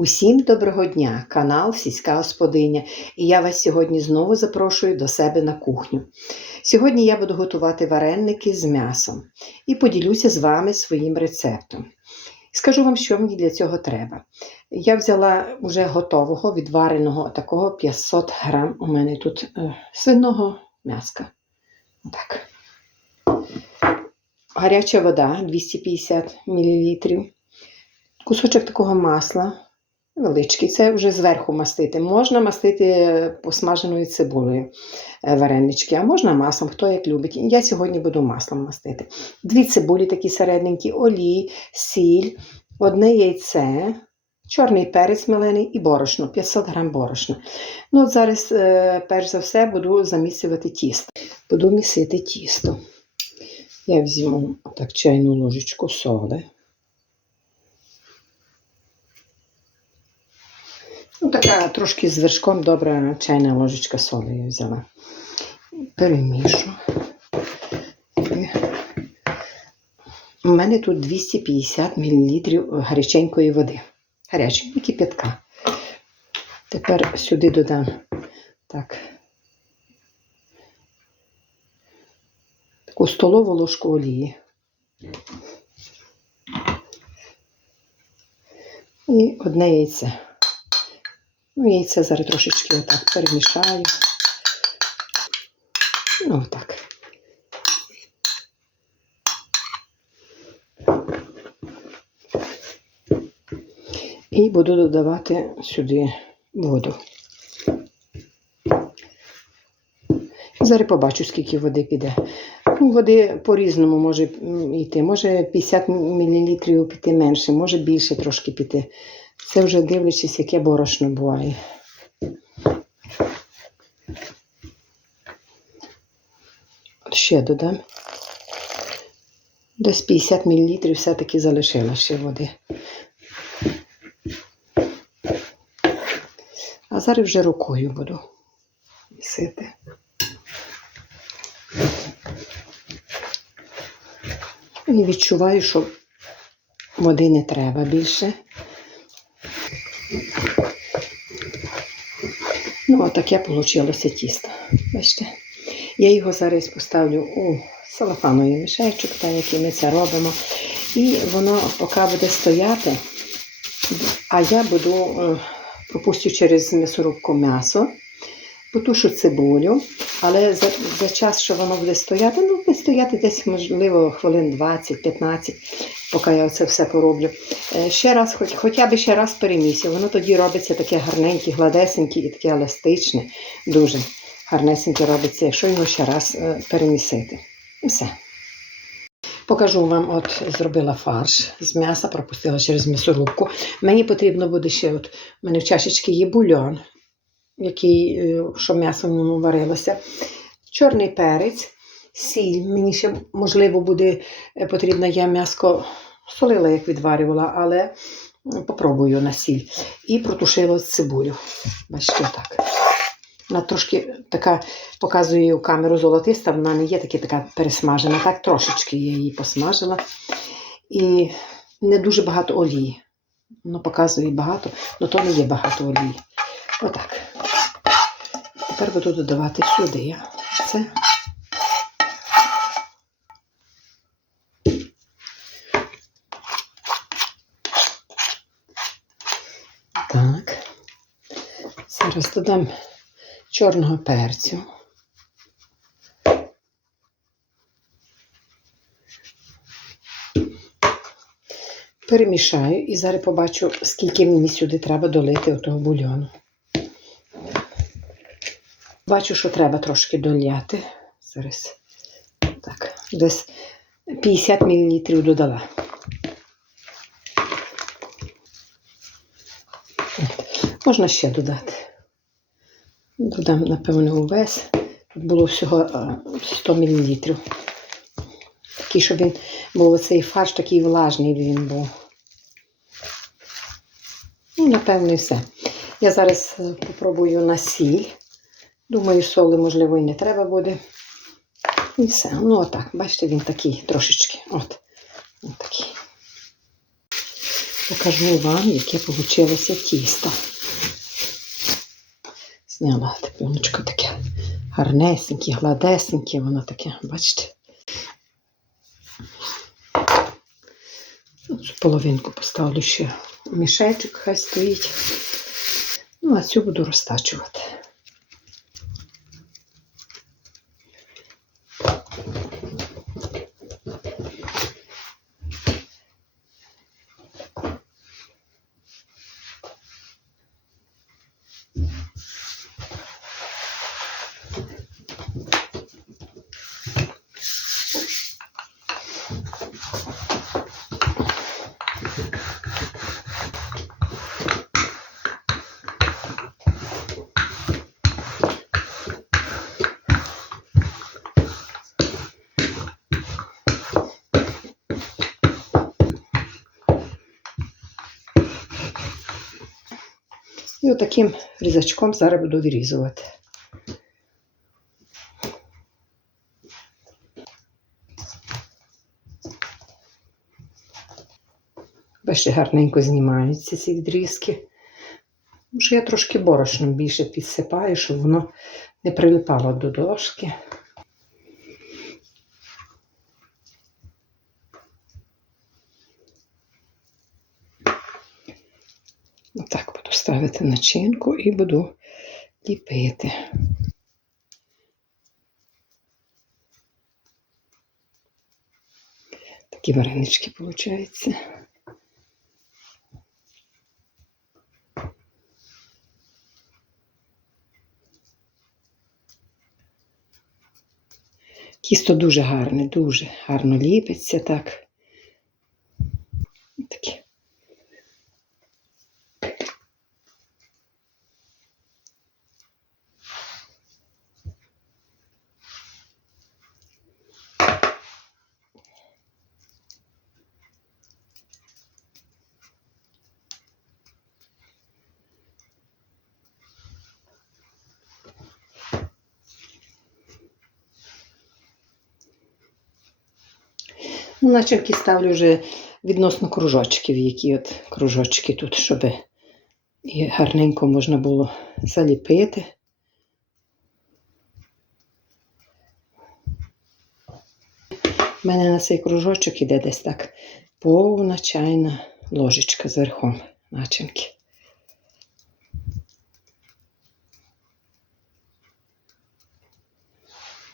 Усім доброго дня! Канал Сільська Господиня. І я вас сьогодні знову запрошую до себе на кухню. Сьогодні я буду готувати вареники з м'ясом і поділюся з вами своїм рецептом. Скажу вам, що мені для цього треба. Я взяла вже готового, відвареного такого 500 грам. У мене тут е, свиного м'яска. Так. Гаряча вода 250 мл. Кусочок такого масла величкий, це вже зверху мастити. Можна мастити посмаженою цибулею е, варенички, а можна маслом, хто як любить. Я сьогодні буду маслом мастити. Дві цибулі такі середненькі, олій, сіль, одне яйце, чорний перець мелений і борошно, 500 грам борошна. Ну, от Зараз, е, перш за все, буду замісювати тісто. Буду місити тісто. Я візьму так чайну ложечку соли. Ну, така трошки з вершком добра чайна ложечка соли я взяла. Перемішу. І У мене тут 250 мл гаряченької води. Гарячої кип'ятка. Тепер сюди додам так. Таку столову ложку олії. І одне яйце. Ну, яйце зараз трошечки отак перемішаю. Ну, отак. І буду додавати сюди воду. Зараз побачу, скільки води піде. Ну, води по-різному може йти. Може 50 мл піти менше, може більше трошки піти. Це вже дивлячись, яке борошно буває. Ще додам. Десь 50 мл все-таки залишила ще води. А зараз вже рукою буду місити. І відчуваю, що води не треба більше. Ну, отаке вийшло тісто. Бачите? Я його зараз поставлю у салафановий мішечок, так який ми це робимо. І воно поки буде стояти, а я буду е, пропустю через м'ясорубку м'ясо, потушу цибулю, але за, за час, що воно буде стояти, ну, буде стояти десь, можливо, хвилин 20-15, поки я це все пороблю. Е, Ще раз, хоч, хоча б ще раз перемісю, воно тоді робиться таке гарненьке, гладесеньке і таке еластичне, дуже гарнесеньке робиться, якщо його ще раз е, перемісити. І все. Покажу вам, от зробила фарш з м'яса, пропустила через м'ясорубку. Мені потрібно буде ще, от, у мене в чашечці є бульон, який, е, що м'ясо в ньому варилося, чорний перець, сіль. Мені ще, можливо, буде е, потрібно, я м'яско солила, як відварювала, але попробую на сіль. І протушила цибулю. Бачите, так. Вона трошки така, показує камеру золотиста, вона не є таки така пересмажена. Так, трошечки я її посмажила. І не дуже багато олії. Воно показує багато, але то не є багато олії. Отак. Тепер буду додавати сюди це. Так. Зараз додам чорного перцю. Перемішаю і зараз побачу, скільки мені сюди треба долити отого бульйону. Бачу, що треба трошки доляти. Зараз так, десь 50 мл додала. Можна ще додати. Додам, напевно, увесь. Тут було всього е, 100 мл. Такий, щоб він був оцей фарш, такий влажний він був. Ну, напевно, і все. Я зараз е, попробую на сіль. Думаю, соли, можливо, і не треба буде. І все. Ну, отак. Бачите, він такий трошечки. От. От такий. покажу вам, яке вийшло тісто. Зняла тепленочко таке гарнесеньке, гладесеньке, воно таке, бачите? Цю половинку поставлю ще в мішечок, хай стоїть. Ну, а цю буду розтачувати. І отаким різачком зараз буду вирізувати. Бачите, гарненько знімаються ці відрізки. Може, я трошки борошном більше підсипаю, щоб воно не прилипало до дошки. Отак буду ставити начинку і буду ліпити. Такі варенички виходять. Тісто дуже гарне, дуже гарно ліпиться так. Такі. Ну, начинки ставлю вже відносно кружочків, які от кружочки тут, щоб і гарненько можна було заліпити. У мене на цей кружочок іде десь так повна чайна ложечка зверху начинки.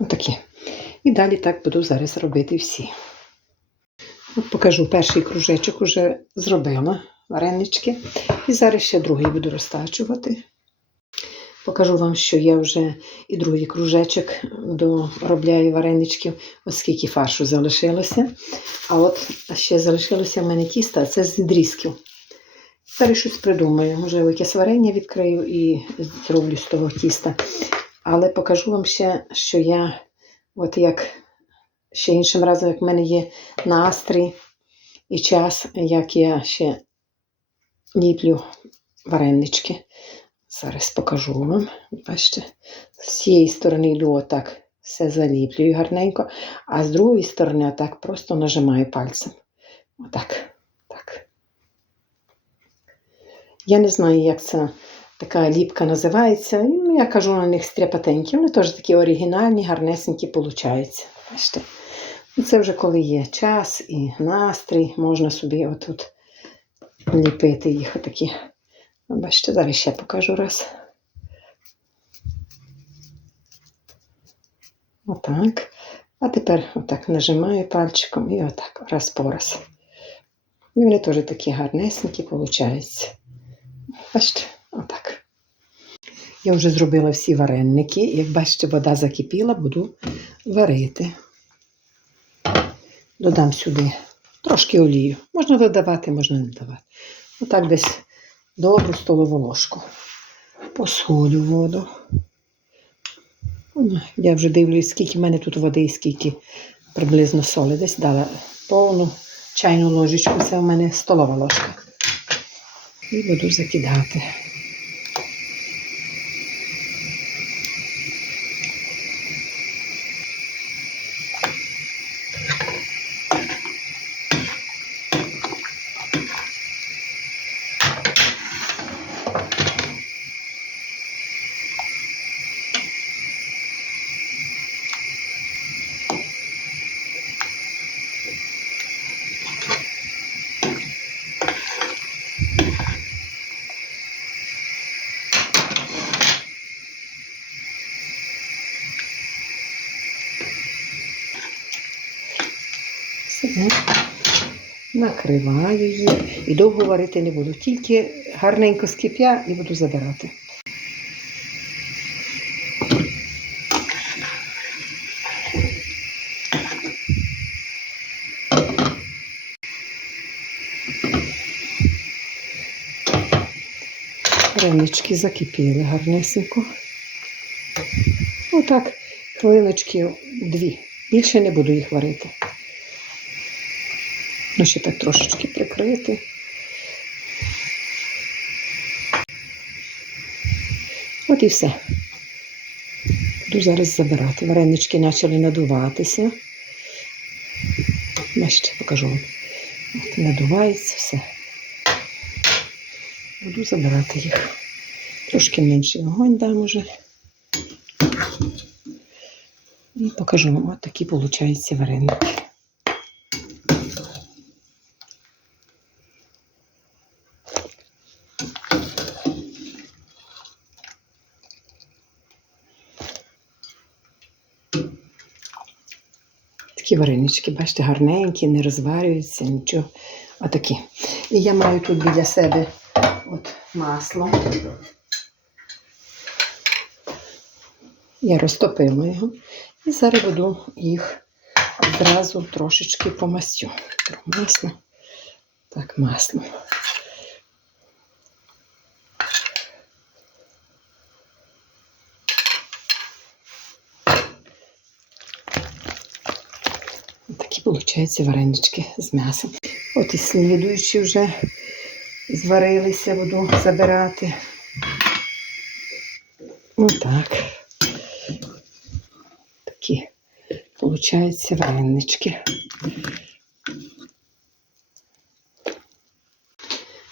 Отакі. І далі так буду зараз робити всі. Покажу перший кружечок уже зробила варенички. І зараз ще другий буду розтачувати. Покажу вам, що я вже і другий кружечок доробляю вареничків, оскільки фаршу залишилося. А от ще залишилося в мене тісто, а це з відрізків. Зараз щось придумаю. Можливо, якесь варення відкрию і зроблю з того тіста. Але покажу вам ще, що я, от як ще іншим разом, як в мене є настрій і час, як я ще ліплю варенички. Зараз покажу вам. Бачите, з цієї сторони йду отак, все заліплюю гарненько, а з другої сторони отак просто нажимаю пальцем. Отак. Так. Я не знаю, як це така ліпка називається. Ну, я кажу на них стряпатенькі. Вони теж такі оригінальні, гарнесенькі получаються. І це вже коли є час і настрій, можна собі отут ліпити їх отакі. Бачите, зараз ще покажу раз. Отак. А тепер отак нажимаю пальчиком і отак, раз по раз. І вони теж такі гарнесенькі получаються. Бачите, отак. Я вже зробила всі вареники. Як бачите, вода закипіла, буду варити. Додам сюди трошки олію. Можна додавати, можна не додавати. Отак десь добру столову ложку. Посолю воду. Я вже дивлюсь, скільки в мене тут води і скільки приблизно соли. Десь дала повну чайну ложечку. Це в мене столова ложка. І буду закидати. Накриваю її і довго варити не буду. Тільки гарненько скип'я і буду забирати. Ранечки закипіли гарнесенько. Отак, хвилиночки дві. Більше не буду їх варити. Ну, ще так трошечки прикрити. От і все. Буду зараз забирати. Варенички почали надуватися. Бачите, покажу вам. От, надувається все. Буду забирати їх. Трошки менший вогонь дам уже. І покажу вам, от такі виходять вареники. Такі варенички, бачите, гарненькі, не розварюються, нічого. Отакі. І я маю тут біля себе от масло. Я розтопила його. І зараз буду їх одразу трошечки помастю. Масло. Так, масло. Такі, варенички з м'ясом. От і слідуючі вже зварилися, буду забирати. Отак. Такі, виходять, варенички.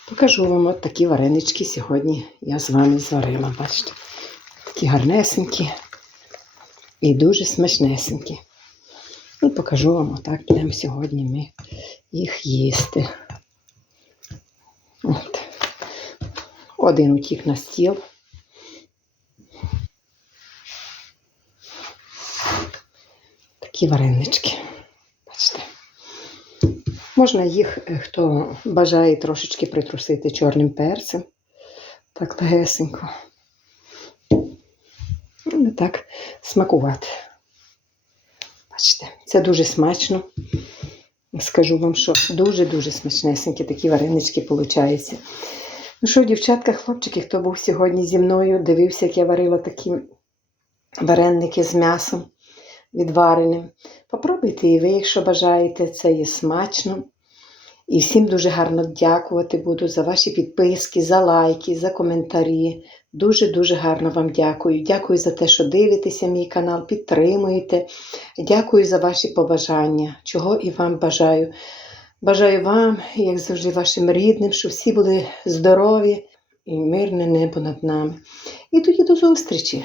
Покажу вам от такі варенички сьогодні я з вами зварила, бачите. Такі гарнесенькі і дуже смачнесенькі. І покажу вам, отак будемо сьогодні ми їх їсти. От. Один утік на стіл. Такі варенички. Бачите. Можна їх, е, хто бажає трошечки притрусити чорним перцем. Так легесенько. І так смакувати. Бачите, це дуже смачно. Скажу вам, що дуже-дуже смачнесенькі такі варенички виходять. Ну що, дівчатка, хлопчики, хто був сьогодні зі мною, дивився, як я варила такі вареники з м'ясом відвареним. Попробуйте і ви, якщо бажаєте, це є смачно. І всім дуже гарно дякувати буду за ваші підписки, за лайки, за коментарі. Дуже-дуже гарно вам дякую. Дякую за те, що дивитеся мій канал, підтримуєте. Дякую за ваші побажання, чого і вам бажаю. Бажаю вам, як завжди, вашим рідним, щоб всі були здорові і мирне небо над нами. І тоді до зустрічі!